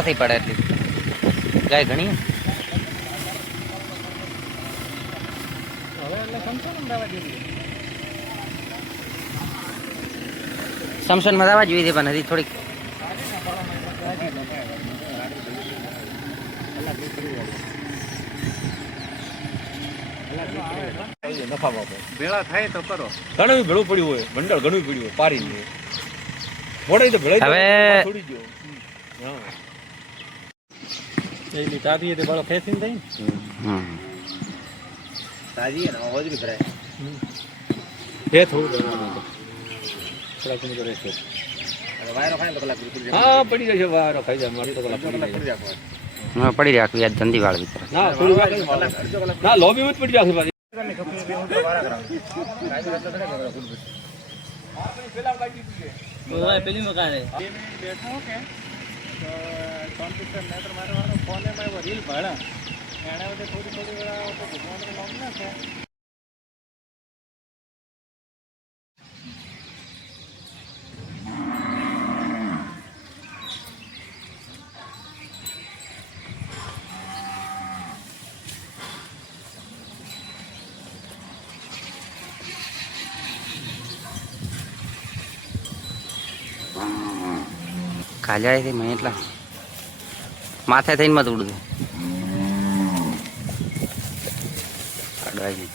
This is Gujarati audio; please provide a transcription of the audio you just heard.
ઓછી પડે એટલી ગાય ઘણી સમસન માં આવવા જોઈએ પણ હજી થોડીક ભેળા થાય તો કરો. ઘણું ભેળું પડ્યું હોય, મંડળ ઘણું પડ્યું હોય, પારી ને મોડે તો ભેળાઈ હવે છોડી દો. હા એલી તારી તે બાળો ખેંચીને થઈ ને તાજી ને અવાજ બી ભરાય. હે થોડું થોડા કિલો રહેશે. વાયરો ખાય તો કલાક હા પડી જશે. વાયરો ખાઈ જાય મારી તો કલાક પડી જાય. હા પડી રાખવી આજ ધંધી વાળ વિતર ના થોડી વાર ના લોબી માં જ પડી જશે પાછી. પેલી મકાન બેઠો કે કોમ્પ્યુટર મેટર મારવાનો ફોન એમાં રીલ ભાડા એને બધે થોડી વેળા તો ભગવાન નામ ના છે. ખાલી થી મેં એટલા માથે થઈને મત ઉડતું અડવાઈ નહીં